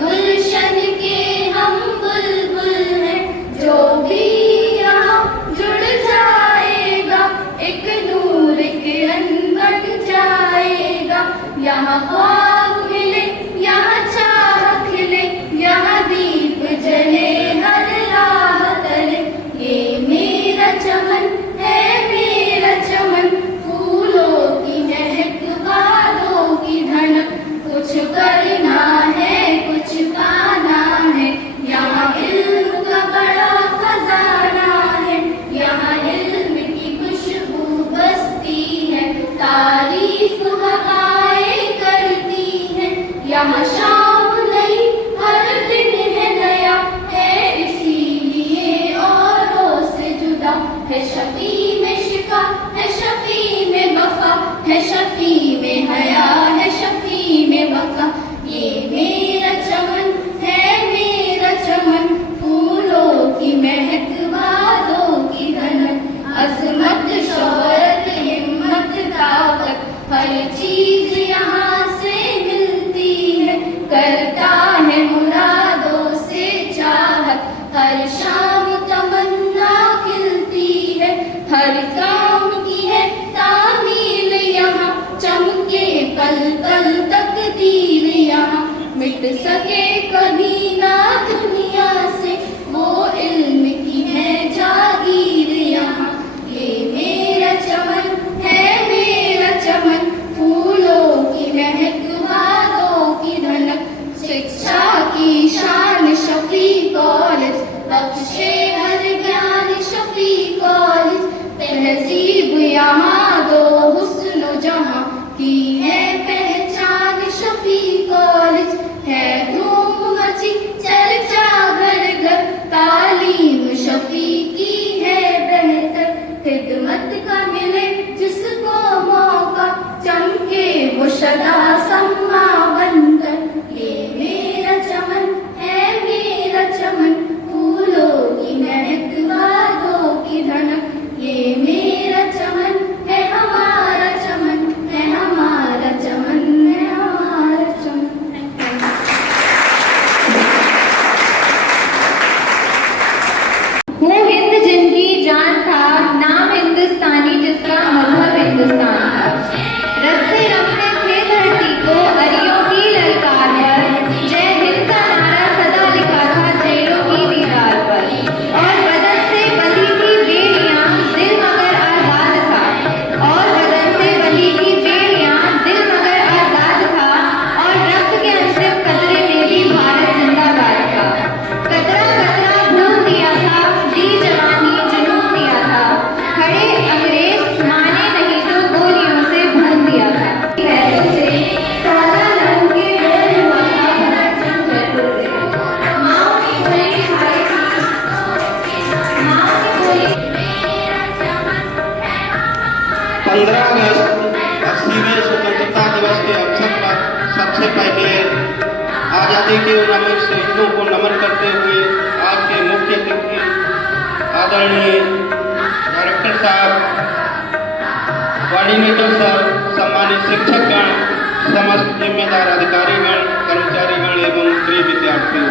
गुलशन के हम बुलबुल हैं, जो भी यहाँ जुड़ जाएगा एक नूर के अनबन जाएगा। यहाँ ख्वाब मिले, यहाँ चाह खिले, यहाँ दीप जले हर राह तले। ये मेरा चमन है, मेरा चमन, फूलों की महक, बालों की धनक। कुछ करना है, कुछ पाना है, यहाँ इल्म का बड़ा खजाना है। यहाँ इल्म की खुशबू बसती है, तारीफ हवाएं करती है। यहाँ शाम नहीं, हर दिन है नया, है इसीलिए औरों से जुदा। है शफी में शिफा, है शफी में वफा, है शफी में हया, है शफी में वफा। ये मेरा चमन है, मेरा चमन, फूलों की महक, बादों की धनक। अजमत, शोहरत, हिम्मत, ताकत, हर चीज यहाँ से मिलती है। करता है मुरादों से चाहत, हर शाम तमन्ना खिलती है। हर काम की है तामील यहाँ, चमके पल पल तकदीर यहाँ। मिट सके कभी ना दुनिया से, वो इल्म की है जागीर यहाँ। ये मेरा चमन है, मेरा चमन, फूलों की महक, बादों की धनक। शिक्षा की शान शफी कॉलेज, बख्शे हर ज्ञान शफी कॉलेज। तहजीब यहाँ दो, हुस्न जहाँ की है पहचान शफी कॉलेज। है धूम मची चर्चा घर घर, तालीम शफी की है बेहतर। खिदमत का मिले जिसको मौका, चमके वो सदा सम्मा बनकर। ये मेरा चमन है, मेरा चमन, फूलों की महक, बादों की धनक। ये मेरा चमन है, हमारा चमन है, हमारा चमन है, हमारा चमन। वो हिंद जिनकी जान था, नाम हिंदुस्तानी जिसका मजहब हिंदुस्तान था। रब से रखते थे धरती को अरियों की ललकार पर, जय हिंद का नारा सदा लिखा था जेलों की दीवार पर। और बदन से बंधी थी बेड़ियां, दिल मगर आजाद था। और बदन से बंधी थी बेड़ियां, दिल मगर आजाद था। और रक्त के अंतिम कतरे में भी भारत जिंदाबाद था। कतरा कतरा भून दिया था, दी जवानी जुनून दिया था। खड़े अंग्रेज माने नहीं तो गोलियों से भून दिया था। पैसों से सौदा लहू के बोल हुआ था, भरा जंग पैसों से। माँ की गोली खाई थी, माँ की गोली। 15 अगस्त 80वें स्वतंत्रता दिवस के अवसर पर सबसे पहले आज़ादी के उन अमर शहीदों को नमन करते हुए आज के मुख्य अतिथि आदरणीय डायरेक्टर साहब, कोऑर्डिनेटर सर, सम्मानित शिक्षकगण, समस्त जिम्मेदार अधिकारीगण, कर्मचारीगण एवं प्रिय विद्यार्थियों,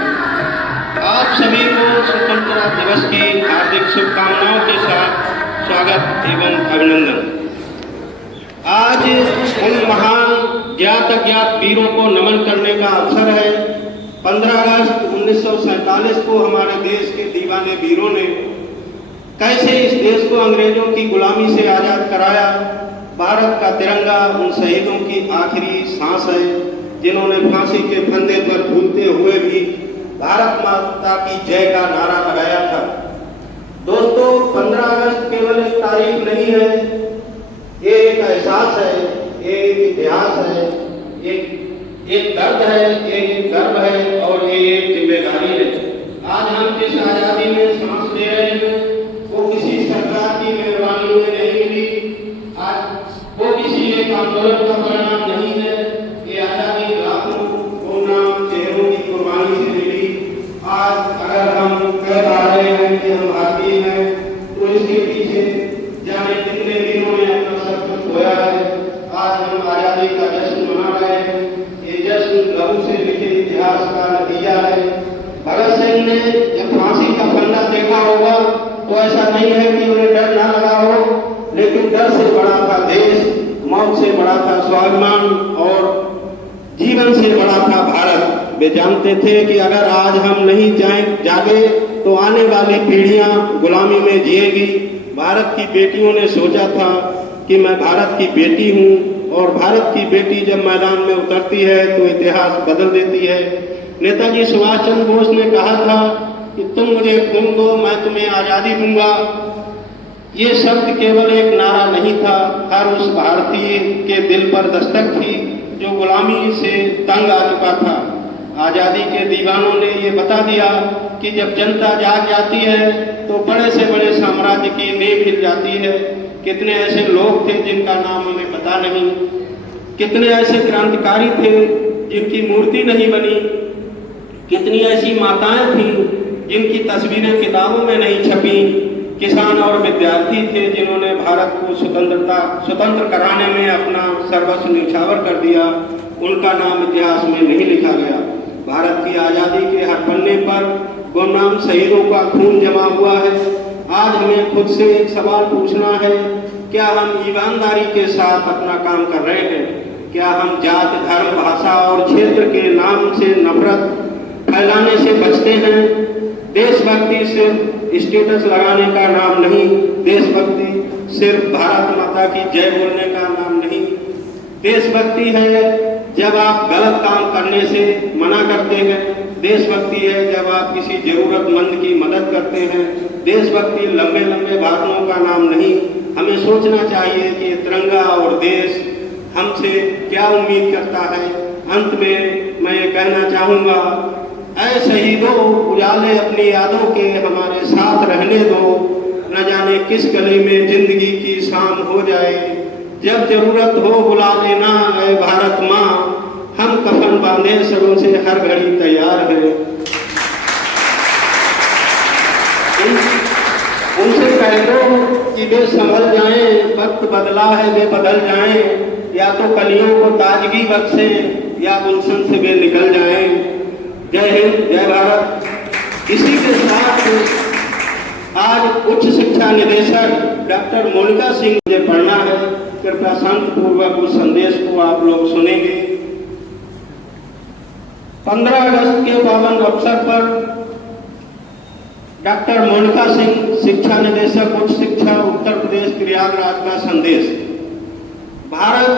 आप सभी को स्वतंत्रता दिवस की हार्दिक शुभकामनाओं के साथ स्वागत एवं अभिनंदन। आज उन महान ज्ञात अज्ञात वीरों को नमन करने का अवसर है। 15 अगस्त 1947 को हमारे देश के दीवाने वीरों ने कैसे इस देश को अंग्रेजों की गुलामी से आज़ाद कराया। भारत का तिरंगा उन शहीदों की आखिरी सांस है, जिन्होंने फांसी के फंदे पर झूलते हुए भी भारत माता की जय का नारा लगाया था। दोस्तों, 15 अगस्त केवल एक तारीख नहीं है, ये एक एहसास है, ये एक इतिहास है, एक दर्द है, एक गर्व है और ये एक जिम्मेदारी है। आज हम जिस आज़ादी में सांस ले रहे हैं वो किसी सरकार की मेहरबानी में नहीं मिली, आज वो किसी एक आंदोलन का परिणाम नहीं है। ये आज़ादी लाखों गुमनाम चेहरों की कुर्बानी से मिली। आज अगर हम कह पा रहे हैं कि हम भारतीय हैं, तो इसके पीछे जाने कितने वीरों ने अपना सब कुछ खोया है। आज हम आज़ादी का जश्न मना रहे हैं। ये जश्न लहू से लिखे इतिहास का जब फांसी का फंदा देखा होगा तो ऐसा नहीं है कि उन्हें डर ना लगा हो, लेकिन डर से बड़ा था देश, मौत से बड़ा था स्वाभिमान और जीवन से बड़ा था भारत। वे जानते थे कि अगर आज हम नहीं जागे तो आने वाली पीढ़ियां गुलामी में जिएगी। भारत की बेटियों ने सोचा था कि मैं भारत की बेटी हूं, और भारत की बेटी जब मैदान में उतरती है तो इतिहास बदल देती है। नेताजी सुभाष चंद्र बोस ने कहा था कि तुम मुझे खून दो, मैं तुम्हें आज़ादी दूंगा। ये शब्द केवल एक नारा नहीं था, हर उस भारतीय के दिल पर दस्तक थी जो गुलामी से तंग आ चुका था। आज़ादी के दीवानों ने ये बता दिया कि जब जनता जाग जाती है तो बड़े से बड़े साम्राज्य की नींव हिल जाती है। कितने ऐसे लोग थे जिनका नाम हमें पता नहीं, कितने ऐसे क्रांतिकारी थे जिनकी मूर्ति नहीं बनी, कितनी ऐसी माताएं थीं जिनकी तस्वीरें किताबों में नहीं छपी, किसान और विद्यार्थी थे जिन्होंने भारत को स्वतंत्र कराने में अपना सर्वस्व न्यौछावर कर दिया। उनका नाम इतिहास में नहीं लिखा गया। भारत की आज़ादी के हर पन्ने पर गुमनाम शहीदों का खून जमा हुआ है। आज हमें खुद से एक सवाल पूछना है, क्या हम ईमानदारी के साथ अपना काम कर रहे हैं? क्या हम जाति, धर्म, भाषा और क्षेत्र के नाम से नफरत फैलाने से बचते हैं? देशभक्ति सिर्फ स्टेटस लगाने का नाम नहीं, देशभक्ति सिर्फ भारत माता की जय बोलने का नाम नहीं। देशभक्ति है जब आप गलत काम करने से मना करते हैं, देशभक्ति है जब आप किसी जरूरतमंद की मदद करते हैं। देशभक्ति लंबे लंबे भाषणों का नाम नहीं। हमें सोचना चाहिए कि तिरंगा और देश हमसे क्या उम्मीद करता है। अंत में मैं ये कहना चाहूँगा, ऐ शहीदों उजाले अपनी यादों के हमारे साथ रहने दो, न जाने किस गली में जिंदगी की शाम हो जाए। जब जरूरत हो बुला लेना ऐ भारत माँ, हम कफन बांधे सरों से हर घड़ी तैयार हैं। उनसे कह दो कि वे संभल जाएं, वक्त बदला है वे बदल जाएं, या तो कलियों को ताजगी बख्शें या गुलशन से वे निकल जाएं। जय हिंद, जय भारत। इसी के साथ आज उच्च शिक्षा निदेशक डॉक्टर मोनिका सिंह मुझे पढ़ना है। कृपया शांतिपूर्वक उस संदेश को आप लोग सुनेंगे। 15 अगस्त के पावन अवसर पर डॉक्टर मोनिका सिंह, शिक्षा निदेशक उच्च शिक्षा उत्तर प्रदेश प्रयागराज का संदेश। भारत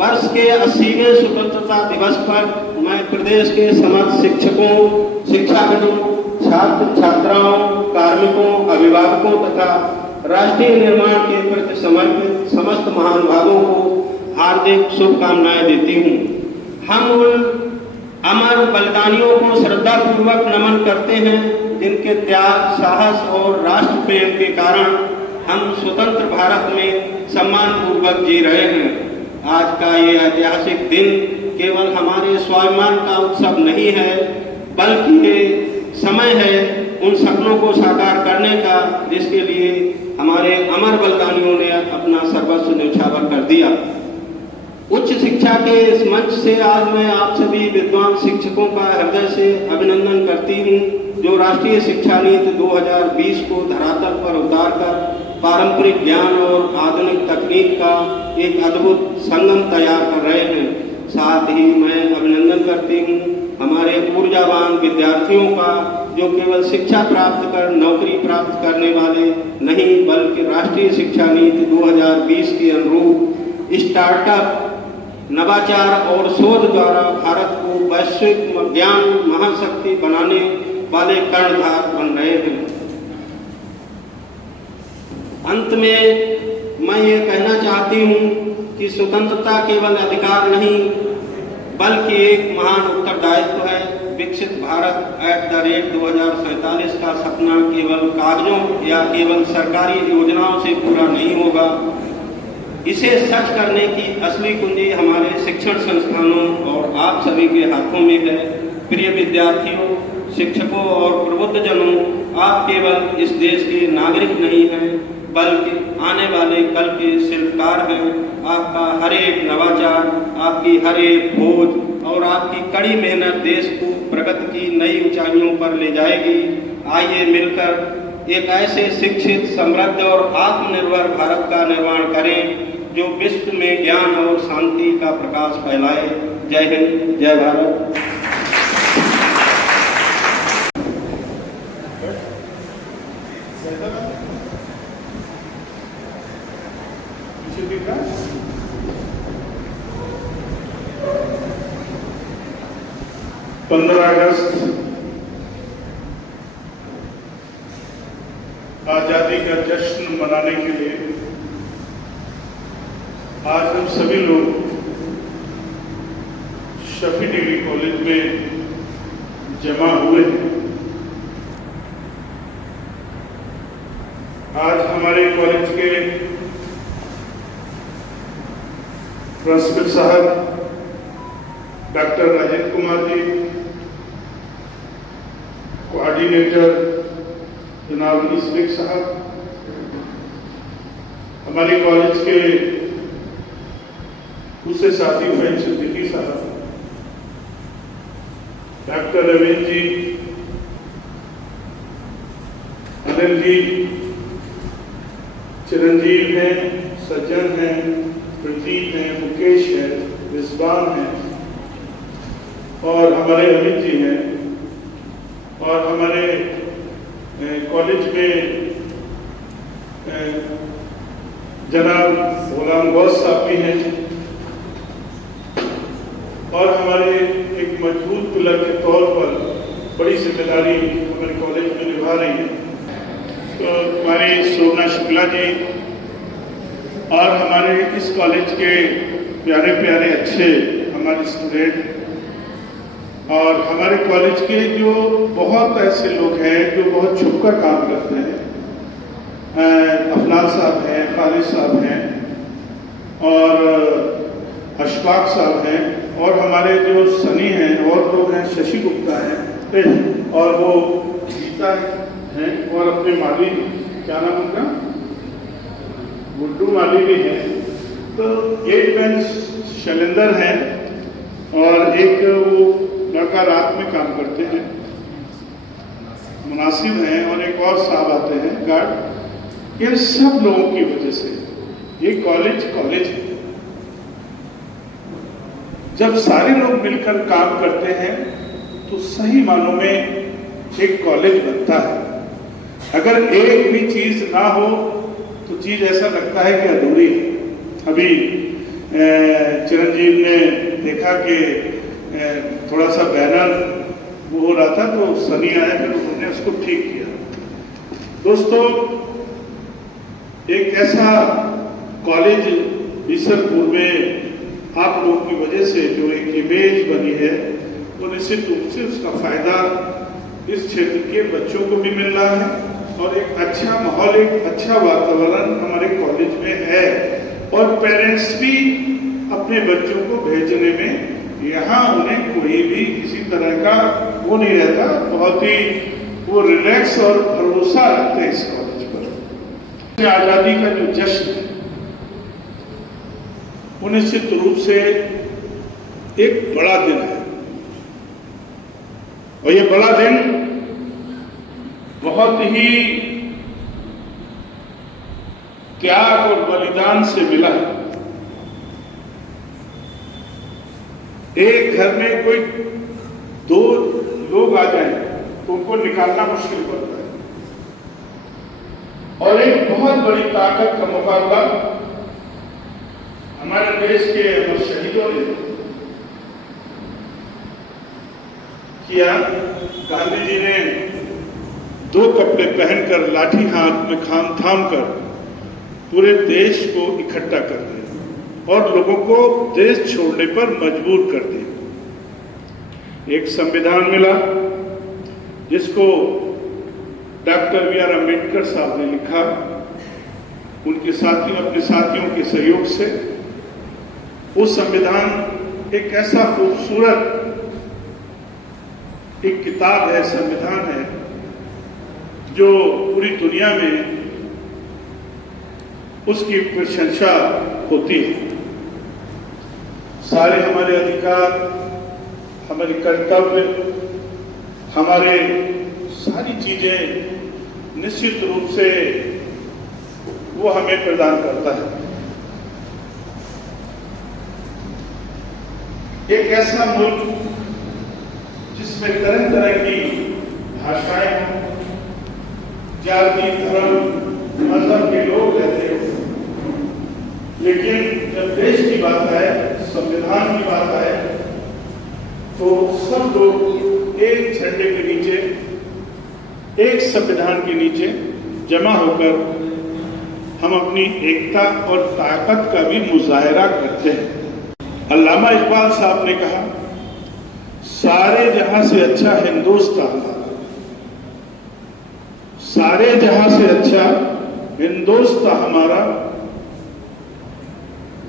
वर्ष के 80वें स्वतंत्रता दिवस पर मैं प्रदेश के समस्त शिक्षकों, शिक्षाविदों, छात्र छात्राओं, कार्मिकों, अभिभावकों तथा राष्ट्रीय निर्माण के प्रति समर्पित समस्त महानुभावों को हार्दिक शुभकामनाएं देती हूँ। हम उन अमर बलिदानियों को श्रद्धापूर्वक नमन करते हैं जिनके त्याग, साहस और राष्ट्र प्रेम के कारण हम स्वतंत्र भारत में सम्मानपूर्वक जी रहे हैं। आज का ये ऐतिहासिक दिन केवल हमारे स्वाभिमान का उत्सव नहीं है, बल्कि ये समय है उन सपनों को साकार करने का जिसके लिए हमारे अमर बलिदानियों ने अपना सर्वस्व न्यौछावर कर दिया। उच्च शिक्षा के इस मंच से आज मैं आप सभी विद्वान शिक्षकों का हृदय से अभिनंदन करती हूँ, जो राष्ट्रीय शिक्षा नीति 2020 को धरातल पर उतारकर पारंपरिक ज्ञान और आधुनिक तकनीक का एक अद्भुत संगम तैयार कर रहे हैं। साथ ही मैं अभिनंदन करती हूँ हमारे ऊर्जावान विद्यार्थियों का, जो केवल शिक्षा प्राप्त कर नौकरी प्राप्त करने वाले नहीं, बल्कि राष्ट्रीय शिक्षा नीति 2020 के अनुरूप स्टार्टअप, नवाचार और शोध द्वारा भारत को वैश्विक ज्ञान महाशक्ति बनाने वाले कर्णधार बन रहे हैं। अंत में मैं ये कहना चाहती हूँ कि स्वतंत्रता केवल अधिकार नहीं, बल्कि एक महान उत्तरदायित्व है। विकसित भारत @2047 का सपना केवल कागजों या केवल सरकारी योजनाओं से पूरा नहीं होगा। इसे सच करने की असली कुंजी हमारे शिक्षण संस्थानों और आप सभी के हाथों में है। प्रिय विद्यार्थियों, शिक्षकों और प्रबुद्धजनों, आप केवल इस देश के नागरिक नहीं हैं, बल्कि आने वाले कल के शिल्पकार हैं। आपका हर एक नवाचार, आपकी हर एक खोज और आपकी कड़ी मेहनत देश को प्रगति की नई ऊंचाइयों पर ले जाएगी। आइए मिलकर एक ऐसे शिक्षित, समृद्ध और आत्मनिर्भर भारत का निर्माण करें जो विश्व में ज्ञान और शांति का प्रकाश फैलाए। जय हिंद, जय भारत। पंद्रह अगस्त आजादी का जश्न मनाने के लिए आज हम सभी लोग शफी डिग्री कॉलेज में जमा हुए हैं। आज हमारे कॉलेज के प्रिंसिपल साहब डॉक्टर राजेंद्र कुमार जी, कोऑर्डिनेटर जनाब अनीस बेग साहब, हमारे कॉलेज के दूसरे साथी फैज सिद्दीकी साहब, डॉक्टर रवींद्र जी, अनिल जी, चिरंजीव हैं, सज्जन हैं, प्रतीक हैं, मुकेश हैं, रिजवान हैं और हमारे अमित जी हैं और हमारे कॉलेज में जनाब गुलाम गौस साहब भी हैं और हमारे एक मजबूत पिलर के तौर पर बड़ी जिम्मेदारी हमारे कॉलेज में निभा रही है। तो हमारी शोभना शुक्ला जी और हमारे इस कॉलेज के प्यारे प्यारे अच्छे हमारे स्टूडेंट और हमारे कॉलेज के जो बहुत ऐसे लोग हैं जो बहुत छुपकर काम करते हैं। अफनान साहब हैं, खालिद साहब हैं और अशफाक साहब हैं और हमारे जो सनी हैं और लोग हैं, शशि गुप्ता हैं और वो गीता हैं और अपने माली, क्या नाम उनका, गुड्डू माली भी हैं। तो एक बेंच शैलेंद्र हैं और एक वो लड़का रात में काम करते हैं, मुनासिब हैं और एक और साहब आते हैं गार्ड। इन सब लोगों की वजह से ये कॉलेज है। जब सारे लोग मिलकर काम करते हैं तो सही मानों में एक कॉलेज बनता है। अगर एक भी चीज ना हो तो चीज ऐसा लगता है कि अधूरी है। अभी चिरंजीव ने देखा कि थोड़ा सा बैनर वो हो रहा था तो सनी आया, फिर उन्होंने उसको ठीक किया। दोस्तों, एक ऐसा कॉलेज बीसलपुर में आप लोगों की वजह से जो एक इमेज बनी है तो निश्चित रूप से उसका फायदा इस क्षेत्र के बच्चों को भी मिल रहा है और एक अच्छा माहौल, एक अच्छा वातावरण हमारे कॉलेज में है और पेरेंट्स भी अपने बच्चों को भेजने में यहाँ उन्हें कोई भी किसी तरह का वो नहीं रहता, बहुत ही वो रिलैक्स और भरोसा रखते हैं इस कॉलेज पर। आजादी का जो जश्न है वो निश्चित रूप से एक बड़ा दिन है और ये बड़ा दिन बहुत ही त्याग और बलिदान से मिला है। एक घर में कोई दो लोग आ जाए तो उनको निकालना मुश्किल पड़ता है और एक बहुत बड़ी ताकत का मुकाबला हमारे देश के अमर शहीदों ने किया। गांधी जी ने दो कपड़े पहनकर, लाठी हाथ में थाम कर पूरे देश को इकट्ठा कर दिया और लोगों को देश छोड़ने पर मजबूर कर दिया। एक संविधान मिला जिसको डॉक्टर बी आर अम्बेडकर साहब ने लिखा, उनके साथियों, अपने साथियों के सहयोग से। वो संविधान एक ऐसा खूबसूरत एक किताब है, संविधान है, जो पूरी दुनिया में उसकी प्रशंसा होती है। सारे हमारे अधिकार हमारी कर्तव्य, हमारे सारी चीजें निश्चित रूप से वो हमें प्रदान करता है। एक ऐसा मुल्क जिसमें तरह तरह की भाषाएं हों, जाति, धर्म, मजहब के लोग रहते हैं, लेकिन जब देश की बात आए, संविधान की बात आए, तो सब लोग एक झंडे के नीचे, एक संविधान के नीचे जमा होकर हम अपनी एकता और ताकत का भी मुजाहरा करते हैं। अल्लामा इकबाल साहब ने कहा, सारे जहां से अच्छा हिंदुस्तान, सारे जहां से अच्छा हिंदुस्तान हमारा,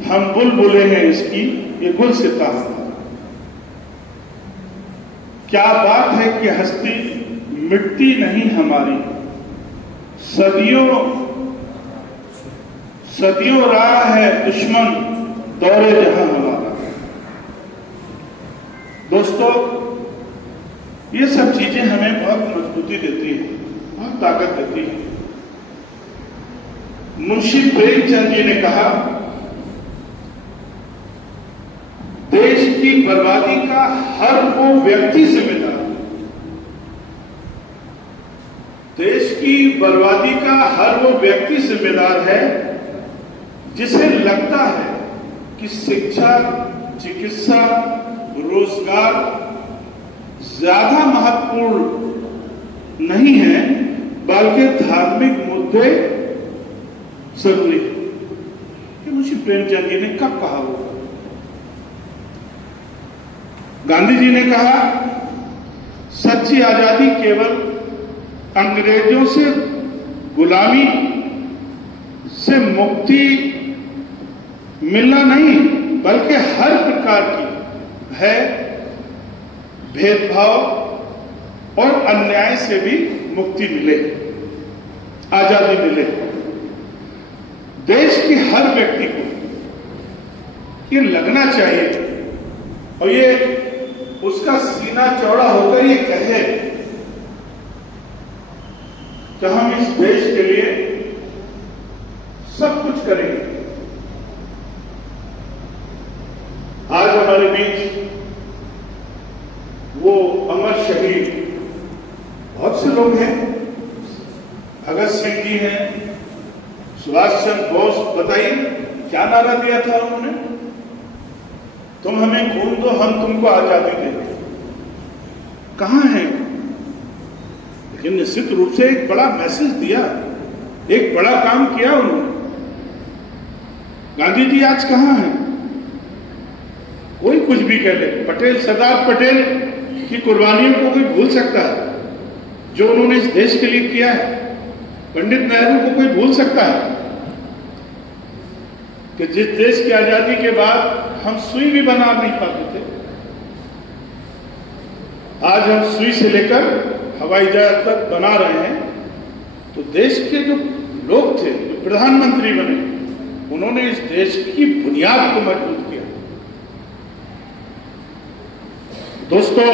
हम बुलबुलें हैं इसकी, ये गुलसिता हमारा। क्या बात है कि हस्ती मिटती नहीं हमारी, सदियों सदियों रहा है दुश्मन दौरे जहां हमारा। दोस्तों, ये सब चीजें हमें बहुत मजबूती देती है, बहुत ताकत देती है। मुंशी प्रेमचंद जी ने कहा, देश की बर्बादी का हर वो व्यक्ति जिम्मेदार है। देश की बर्बादी का हर वो व्यक्ति जिम्मेदार है जिसे लगता है कि शिक्षा, चिकित्सा, रोजगार ज्यादा महत्वपूर्ण नहीं है, बल्कि धार्मिक मुद्दे जरूरी है। ये मुंशी प्रेमचंद जी ने कब कहा होगा? गांधी जी ने कहा, सच्ची आजादी केवल अंग्रेजों से गुलामी से मुक्ति मिलना नहीं, बल्कि हर प्रकार की भय, भेदभाव और अन्याय से भी मुक्ति मिले, आजादी मिले। देश के हर व्यक्ति को ये लगना चाहिए और ये उसका सीना चौड़ा होकर ये कहे कि हम इस देश के लिए सब कुछ करेंगे। आज हमारे बीच वो अमर शहीद बहुत से लोग हैं, भगत सिंह जी हैं, सुभाष चंद्र बोस। बताइए क्या नारा दिया था उन्होंने? तुम हमें खून दो, हम तुमको आजादी देंगे। कहां है? लेकिन निश्चित रूप से एक बड़ा मैसेज दिया, एक बड़ा काम किया उन्होंने। गांधी जी आज कहां हैं? कोई कुछ भी कह ले, पटेल, सरदार पटेल की कुर्बानियों को कोई भूल सकता है, जो उन्होंने इस देश के लिए किया है। पंडित नेहरू को कोई भूल सकता है कि जिस देश की आजादी के बाद हम सुई भी बना नहीं पाते थे, आज हम सुई से लेकर हवाई जहाज तक बना रहे हैं। तो देश के जो लोग थे, जो प्रधानमंत्री बने, उन्होंने इस देश की बुनियाद को मजबूत किया। दोस्तों,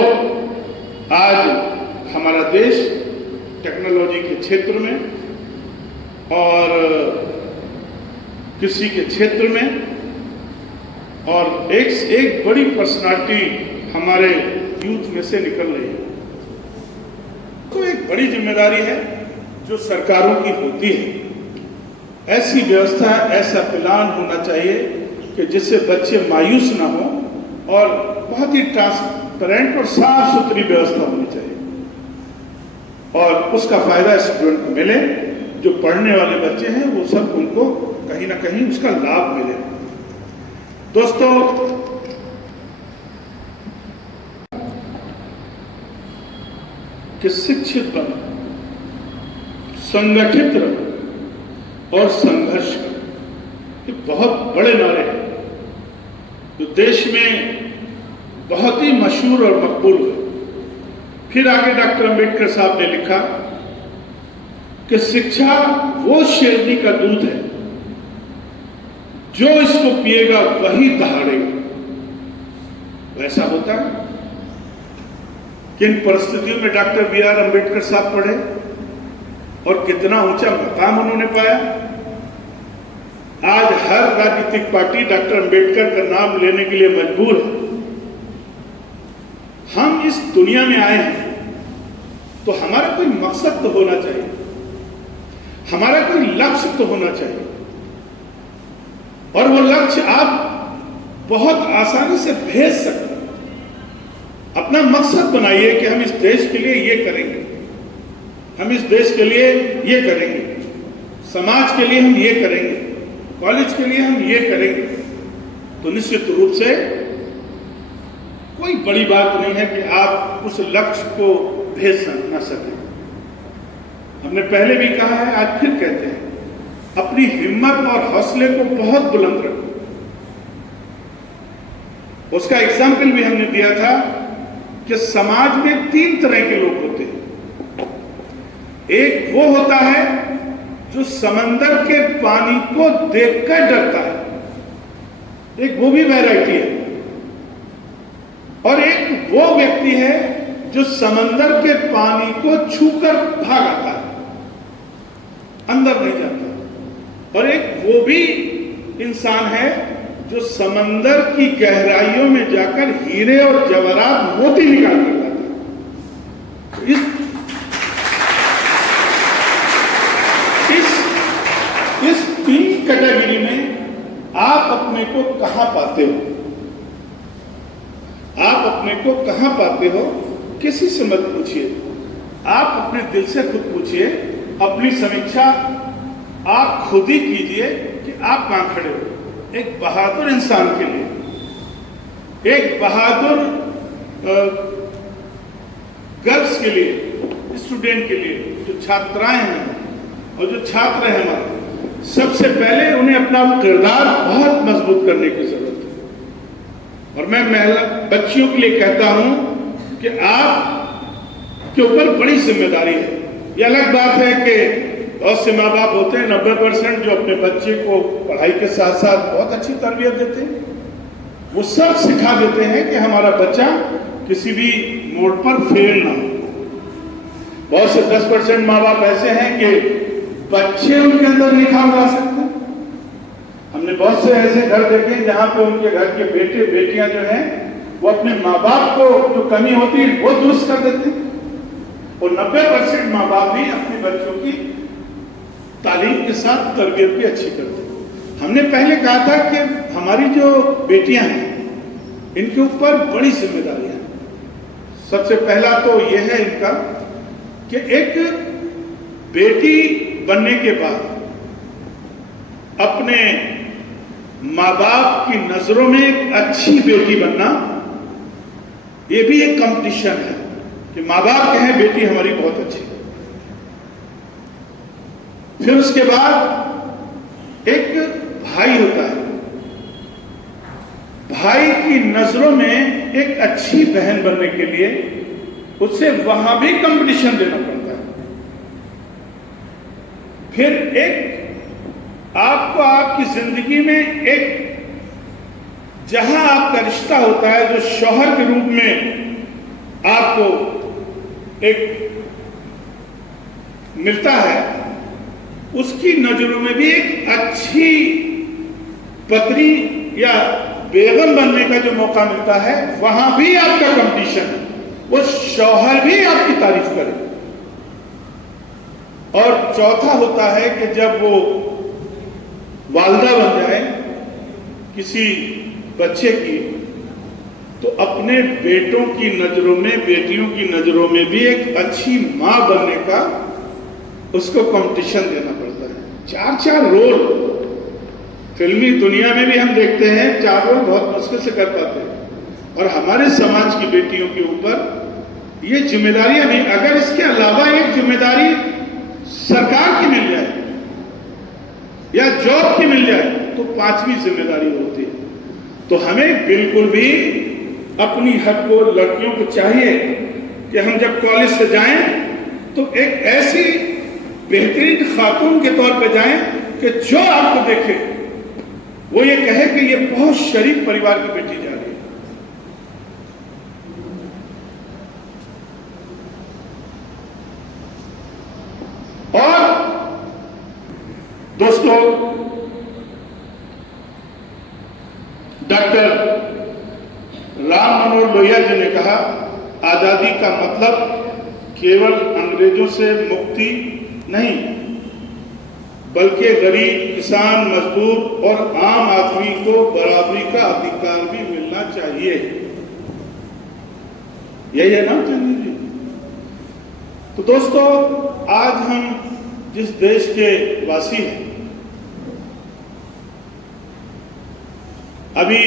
आज हमारा देश टेक्नोलॉजी के क्षेत्र में और कृषि के क्षेत्र में और एक बड़ी पर्सनालिटी हमारे यूथ में से निकल रही है। तो एक बड़ी जिम्मेदारी है जो सरकारों की होती है। ऐसी व्यवस्था, ऐसा प्लान होना चाहिए कि जिससे बच्चे मायूस ना हो और बहुत ही ट्रांसपेरेंट और साफ सुथरी व्यवस्था होनी चाहिए और उसका फायदा स्टूडेंट को मिले। जो पढ़ने वाले बच्चे हैं वो सब, उनको कहीं ना कहीं उसका लाभ मिले। दोस्तों, कि शिक्षित बनो, संगठित रहो और संघर्ष करो, ये बहुत बड़े नारे हैं जो देश में बहुत ही मशहूर और मकबूल हुए। फिर आगे डॉक्टर अंबेडकर साहब ने लिखा कि शिक्षा वो शेरनी का दूध है जो इसको पिएगा वही दहाड़ेगा। वैसा होता है? किन परिस्थितियों में डॉक्टर B.R. अम्बेडकर साहब पढ़े और कितना ऊंचा मकाम उन्होंने पाया। आज हर राजनीतिक पार्टी डॉक्टर अम्बेडकर का नाम लेने के लिए मजबूर है। हम इस दुनिया में आए हैं तो हमारा कोई मकसद तो होना चाहिए, हमारा कोई लक्ष्य तो होना चाहिए, और वो लक्ष्य आप बहुत आसानी से भेज सकते हैं। अपना मकसद बनाइए कि हम इस देश के लिए ये करेंगे, हम इस देश के लिए ये करेंगे, समाज के लिए हम ये करेंगे, कॉलेज के लिए हम ये करेंगे। तो निश्चित रूप से कोई बड़ी बात नहीं है कि आप उस लक्ष्य को भेज ना सकें। हमने पहले भी कहा है, आज फिर कहते हैं, अपनी हिम्मत और हौसले को बहुत बुलंद रखो। उसका एग्जाम्पल भी हमने दिया था कि समाज में 3 तरह के लोग होते हैं। एक वो होता है जो समंदर के पानी को देखकर डरता है, एक वो भी वैरायटी है। और एक वो व्यक्ति है जो समंदर के पानी को छूकर भाग आता है, अंदर नहीं जाता। और एक वो भी इंसान है जो समंदर की गहराइयों में जाकर हीरे और जवाहरात मोती निकाल कर लाता है। इस 3 कैटेगरी में आप अपने को कहां पाते हो? आप अपने को कहां पाते हो? किसी से मत पूछिए, आप अपने दिल से खुद पूछिए। अपनी समीक्षा आप खुद ही कीजिए कि आप कहां खड़े हो। एक बहादुर इंसान के लिए, एक बहादुर गर्ल्स के लिए, स्टूडेंट के लिए, जो छात्राएं हैं और जो छात्र हैं हमारे, सबसे पहले उन्हें अपना किरदार बहुत मजबूत करने की जरूरत है। और मैं महिला बच्चियों के लिए कहता हूं कि आप के ऊपर बड़ी जिम्मेदारी है। ये अलग बात है कि बहुत से माँ बाप होते हैं 90% जो अपने बच्चे को पढ़ाई के साथ साथ बहुत अच्छी तरबियत देते हैं। वो सब सिखा देते हैं कि हमारा बच्चा किसी भी मोड़ पर फेल ना हो। बहुत से 10% माँ बाप ऐसे हैं कि बच्चे उनके अंदर निखार ला सकते हैं। हमने बहुत से ऐसे घर देखे जहां पे उनके घर के बेटे बेटियां जो हैं वो अपने माँ बाप को जो कमी होती है वो दुरुस्त कर देते हैं। और 90% माँ बाप भी अपने बच्चों की तालीम के साथ तरबियत भी अच्छी करते हैं। हमने पहले कहा था कि हमारी जो बेटियां हैं इनके ऊपर बड़ी जिम्मेदारियां हैं। सबसे पहला तो यह है इनका कि एक बेटी बनने के बाद अपने माँ बाप की नजरों में एक अच्छी बेटी बनना, यह भी एक कंपटीशन है कि माँ बाप कहें बेटी हमारी बहुत अच्छी है। फिर उसके बाद एक भाई होता है, भाई की नजरों में एक अच्छी बहन बनने के लिए उससे वहां भी कंपटीशन देना पड़ता है। फिर एक आपको आपकी जिंदगी में एक जहां आपका रिश्ता होता है जो शौहर के रूप में आपको एक मिलता है, उसकी नजरों में भी एक अच्छी पत्नी या बेगम बनने का जो मौका मिलता है वहां भी आपका कंपटीशन है। वो शौहर भी आपकी तारीफ करे। और चौथा होता है कि जब वो वालिदा बन जाए किसी बच्चे की, तो अपने बेटों की नजरों में, बेटियों की नजरों में भी एक अच्छी मां बनने का उसको कंपटीशन देना पड़ता है। 4 रोल फिल्मी दुनिया में भी हम देखते हैं, 4 रोल बहुत मुश्किल से कर पाते हैं। और हमारे समाज की बेटियों के ऊपर ये जिम्मेदारियां नहीं, अगर इसके अलावा एक जिम्मेदारी सरकार की मिल जाए या जॉब की मिल जाए तो 5वीं जिम्मेदारी होती है। तो हमें बिल्कुल भी अपनी हक को, लड़कियों को चाहिए कि हम जब कॉलेज से जाएं तो एक ऐसी बेहतरीन खातून के तौर पे जाएं कि जो आपको देखे वो ये कहे कि ये बहुत शरीफ परिवार की बेटी जा रही है। दोस्तों, डॉक्टर राम मनोहर लोहिया जी ने कहा, आजादी का मतलब केवल अंग्रेजों से मुक्ति नहीं, बल्कि गरीब, किसान, मजदूर और आम आदमी को बराबरी का अधिकार भी मिलना चाहिए। यही है ना चंद्र जी? तो दोस्तों, आज हम जिस देश के वासी हैं, अभी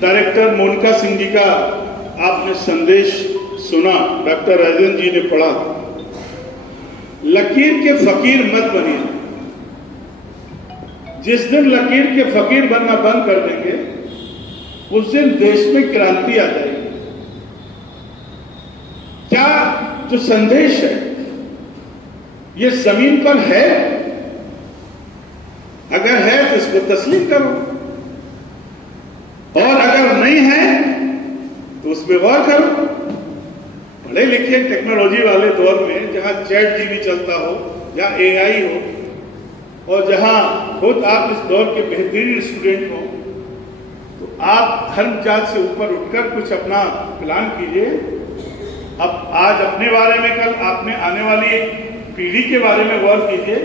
डायरेक्टर मोनिका सिंह जी का आपने संदेश सुना, डॉक्टर राजन जी ने पढ़ा, लकीर के फकीर मत बनिए। जिस दिन लकीर के फकीर बनना बंद कर देंगे, उस दिन देश में क्रांति आ जाएगी। क्या जो संदेश है ये जमीन पर है? अगर है तो इसको तस्लीम करो, और अगर नहीं है तो उसमें गौर करो। पढ़े लिखे टेक्नोलॉजी वाले दौर में, जहां चैट जीबी चलता हो या एआई हो, और जहां खुद आप इस दौर के बेहतरीन स्टूडेंट हो, तो आप धर्म जात से ऊपर उठकर कुछ अपना प्लान कीजिए। अब आज अपने बारे में, कल आपने आने वाली पीढ़ी के बारे में गौर कीजिए।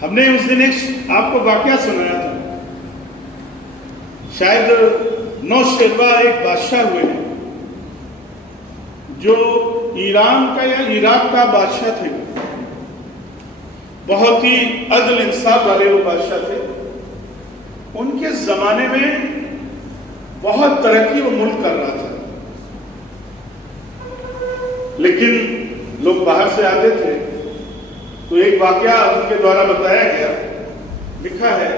हमने उस दिन एक आपको वाकया सुनाया था, शायद नौशेरवा एक बादशाह हुए हैं जो ईरान का या इराक का बादशाह थे। बहुत ही अदल इंसाफ वाले वो बादशाह थे। उनके जमाने में बहुत तरक्की वो मुल्क कर रहा था, लेकिन लोग बाहर से आते थे। तो एक वाकया उनके द्वारा बताया गया, लिखा है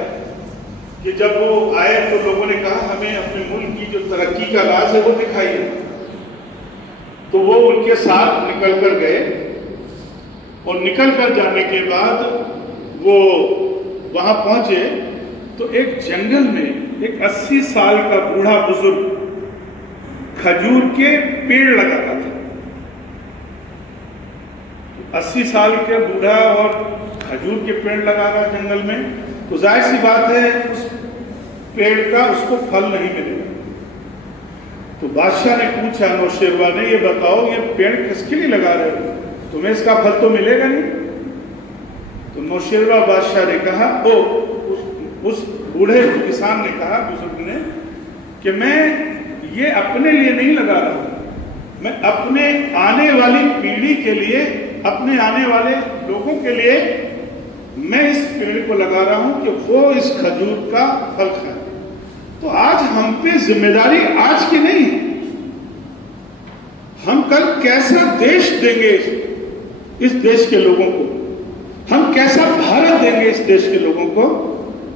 कि जब वो आए तो लोगों ने कहा, हमें अपने मुल्क की जो तरक्की का राज है वो दिखाइए। तो वो उनके साथ निकल कर गए, और निकल कर जाने के बाद वो वहां पहुंचे तो एक जंगल में एक 80 साल का बूढ़ा बुजुर्ग खजूर के पेड़ लगा रहा था। 80 साल के बूढ़ा और खजूर के पेड़ लगा रहा जंगल में, तो जाहिर सी बात है उस पेड़ का उसको फल नहीं मिलेगा। तो बादशाह ने पूछा नौशेरवा ने, ये बताओ ये पेड़ किसके लिए लगा रहे हो, तुम्हें इसका फल तो मिलेगा नहीं। तो नौशेरवा बादशाह ने कहा, उस बूढ़े किसान ने कहा, बुजुर्ग ने, कि मैं ये अपने लिए नहीं लगा रहा हूं, मैं अपने आने वाली पीढ़ी के लिए, अपने आने वाले लोगों के लिए मैं इस पेड़ को लगा रहा हूं कि वो इस खजूर का फल खाए। तो आज हम पे जिम्मेदारी आज की नहीं है, हम कल कैसा देश देंगे इस देश के लोगों को, हम कैसा भारत देंगे इस देश के लोगों को,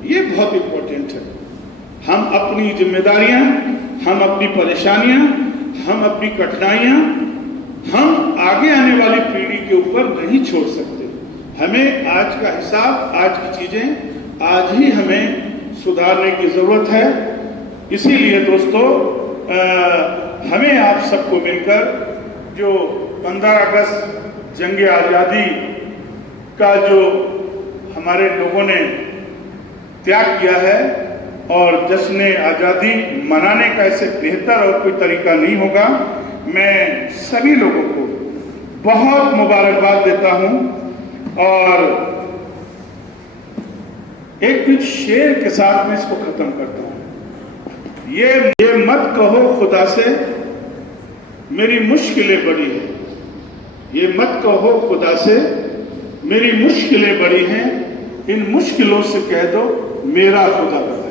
ये बहुत इंपॉर्टेंट है। हम अपनी जिम्मेदारियां, हम अपनी परेशानियां, हम अपनी कठिनाइयां हम आगे आने वाली पीढ़ी के ऊपर नहीं छोड़ सकते। हमें आज का हिसाब, आज की चीजें आज ही हमें सुधारने की जरूरत है। इसीलिए दोस्तों, हमें आप सबको मिलकर जो 15 अगस्त जंग आज़ादी का जो हमारे लोगों ने त्याग किया है, और जश्न आज़ादी मनाने का इससे बेहतर और कोई तरीका नहीं होगा। मैं सभी लोगों को बहुत मुबारकबाद देता हूं, और एक कुछ शेर के साथ मैं इसको खत्म करता हूं। ये मत कहो खुदा से मेरी मुश्किलें बड़ी हैं, ये मत कहो खुदा से मेरी मुश्किलें बड़ी हैं, इन मुश्किलों से कह दो मेरा खुदा बड़ा है।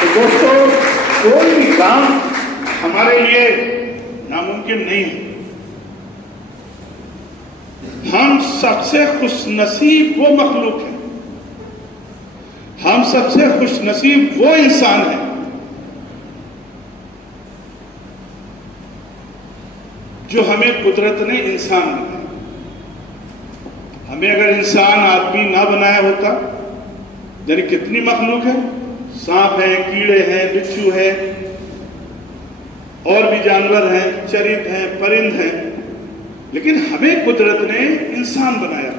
तो दोस्तों, कोई भी काम हमारे लिए नामुमकिन नहीं है। हम सबसे खुशनसीब वो मखलूक है, हम सबसे खुशनसीब वो इंसान है जो हमें कुदरत ने इंसान बनाया। हमें अगर इंसान आदमी ना बनाया होता, यानी कितनी मखलूक है, सांप है, कीड़े हैं, बिच्छू है, और भी जानवर हैं, चरित हैं, परिंद हैं, लेकिन हमें कुदरत ने इंसान बनाया।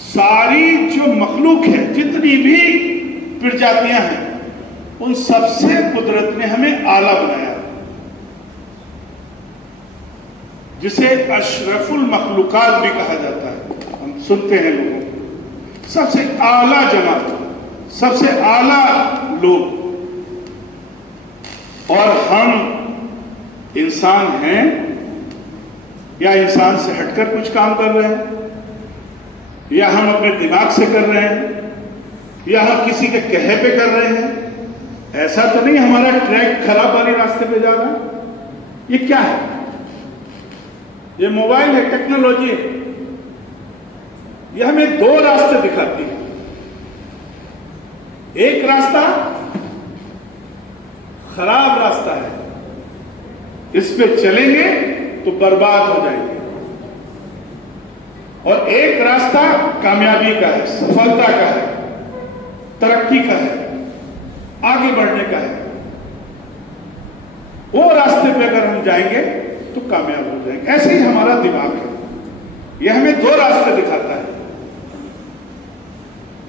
सारी जो मखलूक है, जितनी भी प्रजातियां हैं, उन सबसे कुदरत ने हमें आला बनाया, जिसे अशरफुल मखलूकात भी कहा जाता है। हम सुनते हैं लोगों को, सबसे आला जमात, सबसे आला लोग, और हम इंसान हैं या इंसान से हटकर कुछ काम कर रहे हैं, या हम अपने दिमाग से कर रहे हैं, या हम किसी के कहे पे कर रहे हैं। ऐसा तो नहीं हमारा ट्रैक खराब वाले रास्ते पे जा रहा है। ये क्या है? ये मोबाइल है, टेक्नोलॉजी है। ये हमें दो रास्ते दिखाती है। एक रास्ता खराब रास्ता है, इस पे चलेंगे तो बर्बाद हो जाएंगे, और एक रास्ता कामयाबी का है, सफलता का है, तरक्की का है, आगे बढ़ने का है। वो रास्ते पे अगर हम जाएंगे तो कामयाब हो जाएंगे। ऐसे ही हमारा दिमाग है, यह हमें दो रास्ते दिखाता है।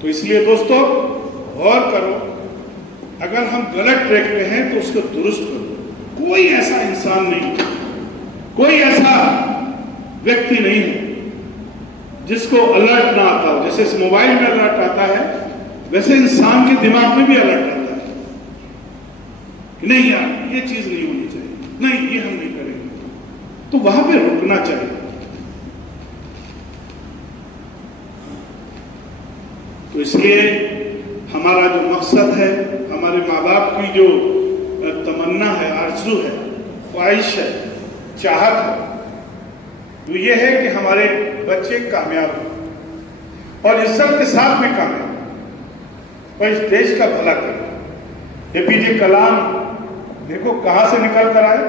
तो इसलिए दोस्तों गौर करो, अगर हम गलत ट्रैक पे हैं तो उसको दुरुस्त करो। कोई ऐसा इंसान नहीं, कोई ऐसा व्यक्ति नहीं है जिसको अलर्ट ना आता हो। जैसे इस मोबाइल में अलर्ट आता है, वैसे इंसान के दिमाग में भी अलर्ट आता है कि नहीं यार, ये चीज नहीं होनी चाहिए, नहीं ये हम नहीं करेंगे। तो वहां पे रुकना चाहिए। तो इसलिए हमारा जो मकसद है, हमारे माँ बाप की जो तमन्ना है, आरज़ू है, ख्वाहिश है, चाहत है, तो ये है कि हमारे बच्चे कामयाब हों और इज्जत के साथ में कामयाब हों और इस देश का भला करें। एपीजे कलाम देखो कहां से निकल कर आए,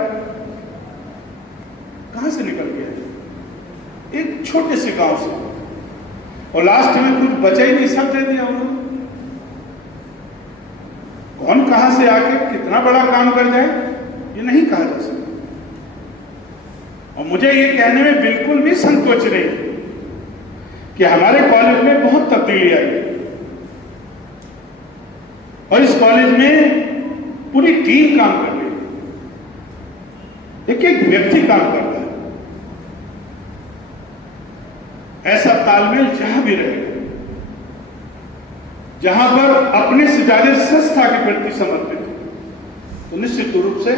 कहां से निकल के आए, एक छोटे से गांव से, और लास्ट में कुछ बचा ही नहीं, सब दे दिया उन्होंने। कौन कहां से आके कितना बड़ा काम कर जाए ये नहीं कहा जा सकता। और मुझे ये कहने में बिल्कुल भी संकोच नहीं कि हमारे कॉलेज में बहुत तब्दीली आई है, और इस कॉलेज में पूरी टीम काम कर रही है, एक एक व्यक्ति काम कर रहा है। ऐसा तालमेल जहां भी रहेगा, जहां पर अपने से ज्यादा संस्था के प्रति समर्पित है, तो निश्चित रूप से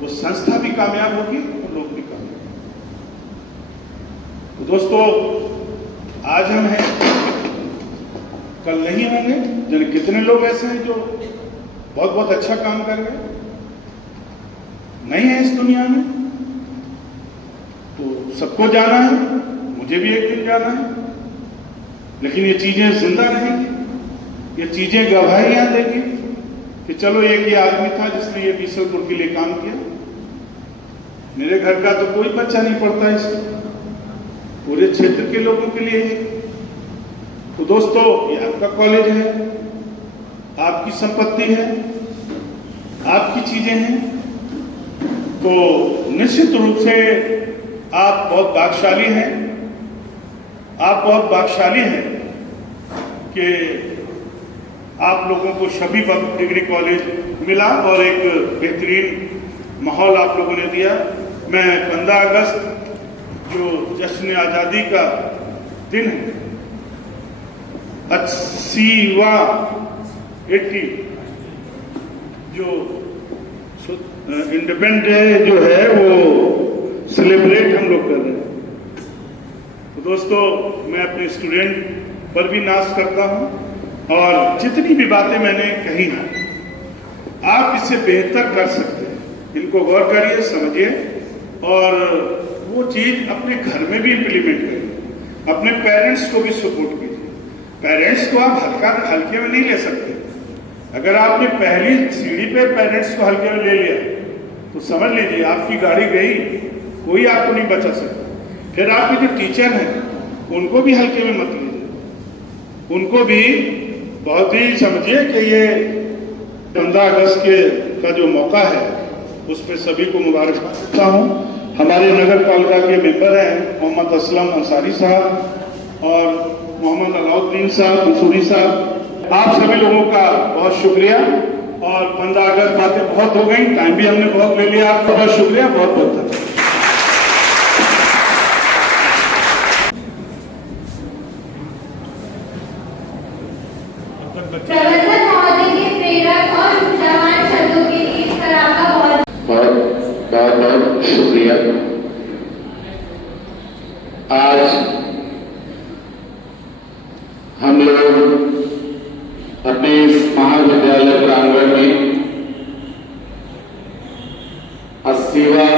वो संस्था भी कामयाब होगी और लोग भी कामयाब। तो दोस्तों आज हम हैं, कल नहीं होंगे। जाने कितने लोग ऐसे हैं जो बहुत बहुत अच्छा काम कर रहे हैं, नहीं है इस दुनिया में। तो सबको जाना है, मुझे भी एक दिन जाना है, लेकिन ये चीजें जिंदा रहेंगी, ये चीजें गवाहियां देंगी कि चलो एक ये आदमी था जिसने ये बीसलपुर के लिए काम किया। मेरे घर का तो कोई बच्चा नहीं पढ़ता इसमें, पूरे क्षेत्र के लोगों के लिए। तो दोस्तों ये आपका कॉलेज है, आपकी संपत्ति है, आपकी चीजें हैं, तो निश्चित रूप से आप बहुत भाग्यशाली हैं। आप बहुत भाग्यशाली हैं कि आप लोगों को शबी बख्श डिग्री कॉलेज मिला और एक बेहतरीन माहौल आप लोगों ने दिया। मैं 15 अगस्त जो जश्न आज़ादी का दिन है, 80वां 80 जो इंडिपेंडेंस डे जो है वो सेलिब्रेट हम लोग कर रहे हैं। तो दोस्तों मैं अपने स्टूडेंट पर भी नाज करता हूँ, और जितनी भी बातें मैंने कही हैं आप इससे बेहतर कर सकते हैं। इनको गौर करिए, समझिए, और वो चीज़ अपने घर में भी इम्प्लीमेंट करिए। अपने पेरेंट्स को भी सपोर्ट कीजिए। पेरेंट्स को आप हल्के में नहीं ले सकते। अगर आपने पहली सीढ़ी पे पेरेंट्स को हल्के में ले लिया तो समझ लीजिए आपकी गाड़ी गई, कोई आपको नहीं बचा सकता। फिर आपके जो टीचर हैं उनको भी हल्के में मत लीजिए, उनको भी बहुत ही समझिए कि ये 15 अगस्त का जो मौका है उस पर सभी को मुबारकबाद देता हूँ। हमारे नगर पालिका के मेंबर हैं मोहम्मद असलम अंसारी साहब और मोहम्मद अलाउद्दीन साहब मंसूरी साहब, आप सभी लोगों का बहुत शुक्रिया। और 15 अगस्त बातें बहुत हो गई, टाइम भी हमने बहुत ले लिया, आपका बहुत शुक्रिया, बहुत बहुत धन्यवाद। प्रबंधक महोदय के प्रेरक और ऊर्जावान शब्दों के लिए सर आपका बहुत शुक्रिया। आज हम लोग अपने इस महाविद्यालय प्रांगण में 80वां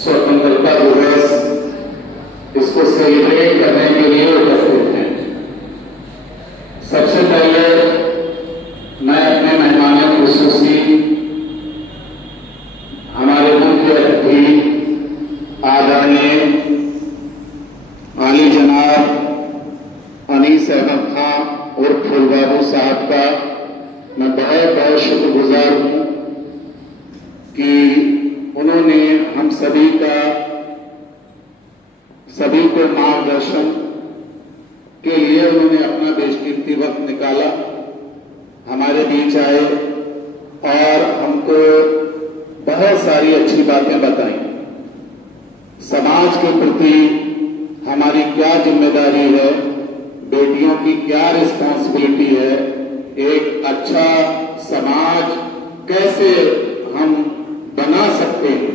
स्वतंत्रता दिवस इसको सेलिब्रेट करने के लिए उपस्थित हैं। सबसे पहले मैं अपने मेहमान खुसूसी हमारे मुख्य अतिथि आदरणीय आली जनाब अनीस अहमद खान और फूलबाबू साहब का मैं बहुत बहुत शुक्रगुजार हूँ कि उन्होंने हम सभी को मार्गदर्शन के लिए उन्होंने अपना बेशकीमती वक्त निकाला, हमारे बीच आए और हमको बहुत सारी अच्छी बातें बताई। समाज के प्रति हमारी क्या जिम्मेदारी है, बेटियों की क्या रिस्पॉन्सिबिलिटी है, एक अच्छा समाज कैसे हम बना सकते हैं,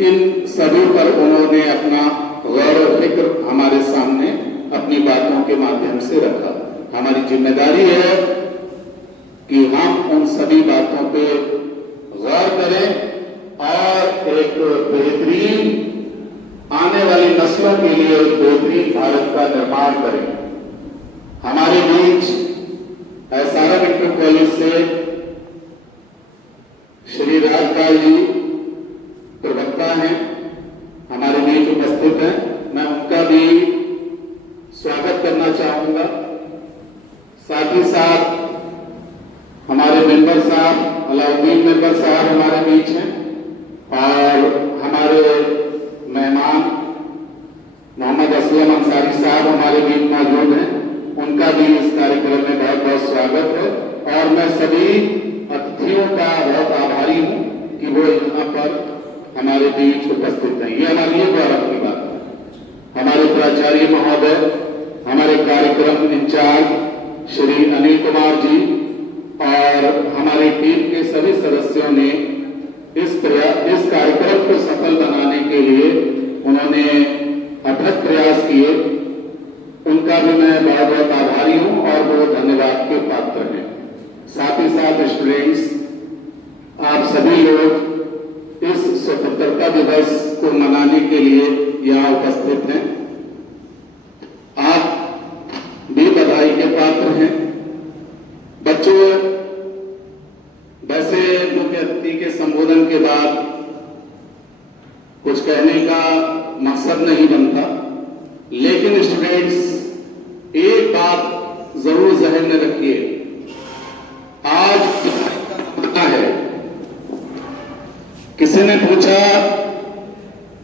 इन सभी पर उन्होंने अपना गौर और फिक्र हमारे सामने अपनी बातों के माध्यम से रखा। हमारी जिम्मेदारी है कि हम उन सभी बातों पे गौर करें और एक बेहतरीन आने वाली नस्लों के लिए एक बेहतरीन भारत का निर्माण करें। हमारे बीच एसआरएम इंटर कॉलेज से श्री राजपाल जी प्रवक्ता हैं, हमारे बीच उपस्थित हैं। मैं उनका भी स्वागत करना चाहूंगा। साथ ही साथ हमारे मेंबर साहब अलाउद्दीन मेंबर साहब हमारे बीच हैं और हमारे मेहमान मोहम्मद असलम अंसारी साहब हमारे बीच मौजूद हैं। उनका भी इस कार्यक्रम में बहुत बहुत स्वागत है और मैं सभी अतिथियों का बहुत आभारी हूं कि वो यहाँ पर हमारे बीच उपस्थित हैं। ये हमारे लिए गौरव की बात है। हमारे प्राचार्य महोदय, हमारे कार्यक्रम इंचार्ज श्री अनिल कुमार जी और हमारी टीम के सभी सदस्यों ने इस कार्यक्रम को सफल बनाने के लिए उन्होंने अथक प्रयास किए, उनका भी मैं बहुत बहुत आभारी हूं और वो धन्यवाद के पात्र हैं। साथ ही साथ स्टूडेंट्स, आप सभी लोग इस स्वतंत्रता दिवस को मनाने के लिए यहाँ उपस्थित हैं। आप भी बधाई के पात्र हैं। बच्चों, वैसे मुख्य अतिथि के संबोधन के बाद कुछ कहने का मकसद नहीं बनता, लेकिन स्टूडेंट्स एक बात जरूर जहन में रखिए, आज का है। किसी ने पूछा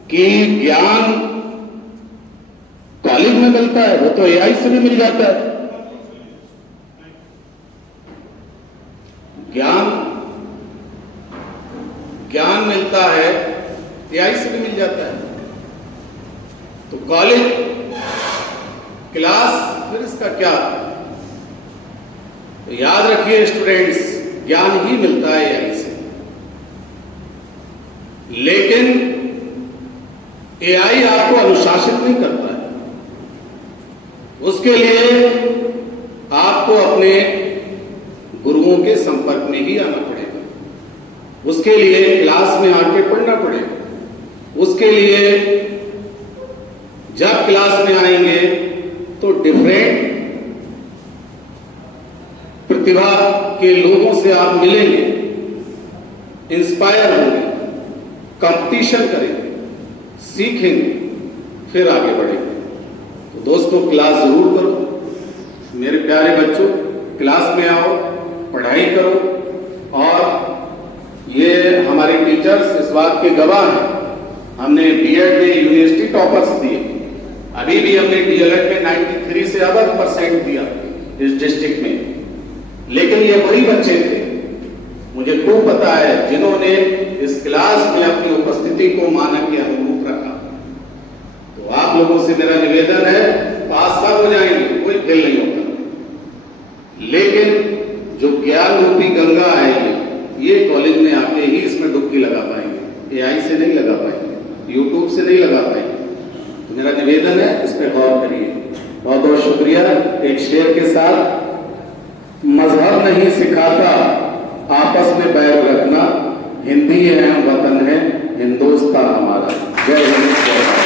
कि ज्ञान कॉलेज में मिलता है, वो तो एआई से भी मिल जाता है। ज्ञान मिलता है, एआई से भी मिल जाता है। तो कॉलेज क्लास फिर इसका क्या? तो याद रखिए स्टूडेंट्स, ज्ञान ही मिलता है एआई से, लेकिन एआई आपको अनुशासित नहीं करता है। उसके लिए आपको अपने गुरुओं के संपर्क में ही आना पड़ेगा, उसके लिए क्लास में आके पढ़ना पड़ेगा। उसके लिए जब क्लास में आएंगे तो डिफरेंट प्रतिभा के लोगों से आप मिलेंगे, इंस्पायर होंगे, कंपटीशन करेंगे, सीखेंगे, फिर आगे बढ़ेंगे। तो दोस्तों, क्लास जरूर करो। मेरे प्यारे बच्चों, क्लास में आओ, पढ़ाई करो। और ये हमारे टीचर्स इस बात के गवाह हैं हमने बीएड में यूनिवर्सिटी टॉपर्स दिए, अभी भी हमने डीएलएड में 93 से अबव % दिया इस डिस्ट्रिक्ट में। लेकिन ये वही बच्चे थे, मुझे खूब पता है, जिन्होंने इस क्लास में अपनी उपस्थिति को मानक के अनुरूप रखा। तो आप लोगों से मेरा निवेदन है, पास सब हो जाएंगे, कोई फेल नहीं होगा, लेकिन जो ज्ञान रूपी गंगा आएगी, ये कॉलेज में आके ही इसमें डुबकी लगा पाएंगे, एआई से नहीं लगा पाएंगे, यूट्यूब से नहीं लगा पाएंगे। तो मेरा निवेदन है, इस पर गौर करिए। बहुत बहुत शुक्रिया। एक शेर के साथ, मजहब नहीं सिखाता आपस में बैर रखना, हिंदी है वतन है हिंदुस्तान हमारा। जय हिंद।